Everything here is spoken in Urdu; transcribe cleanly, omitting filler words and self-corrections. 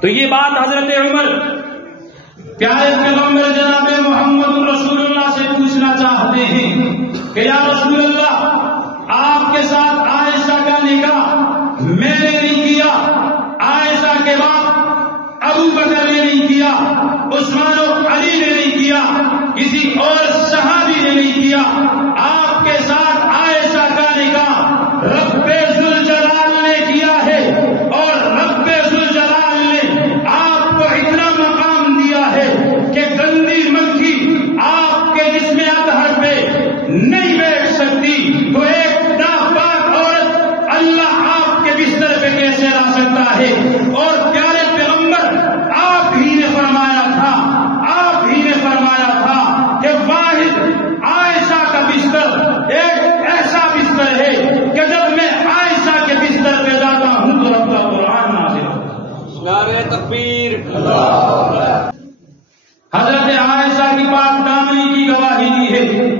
تو یہ بات حضرت عمر پیارے پیغمبر جناب محمد رسول اللہ سے پوچھنا چاہتے ہیں کہ یا رسول اللہ، آپ کے ساتھ عائشہ کا نکاح میں نے نہیں کیا، عائشہ کے بعد ابو بکر نے نہیں کیا، عثمان و علی نے نہیں کیا، کسی اور صحابی نے نہیں کیا، آپ کے ساتھ عائشہ کا نکاح رب ذوالجلال نے کیا ہے، اور رب ذوالجلال نے آپ کو اتنا مقام دیا ہے کہ گندی مکھی آپ کے جسم اطہر پہ نہیں بیٹھ سکتی، تو ایک ناپاک عورت اللہ آپ کے بستر پہ کیسے لا سکتا ہے؟ اور پیارے پیغمبر آپ ہی نے فرمایا تھا کہ واحد عائشہ کا بستر ایک ایسا بستر ہے کہ جب میں عائشہ کے بستر پہ جاتا ہوں تو رب کا قرآن نازل ہوتا ہے۔ نعرہ تکبیر، حضرت عائشہ کی پاک دامنی کی گواہی دی ہے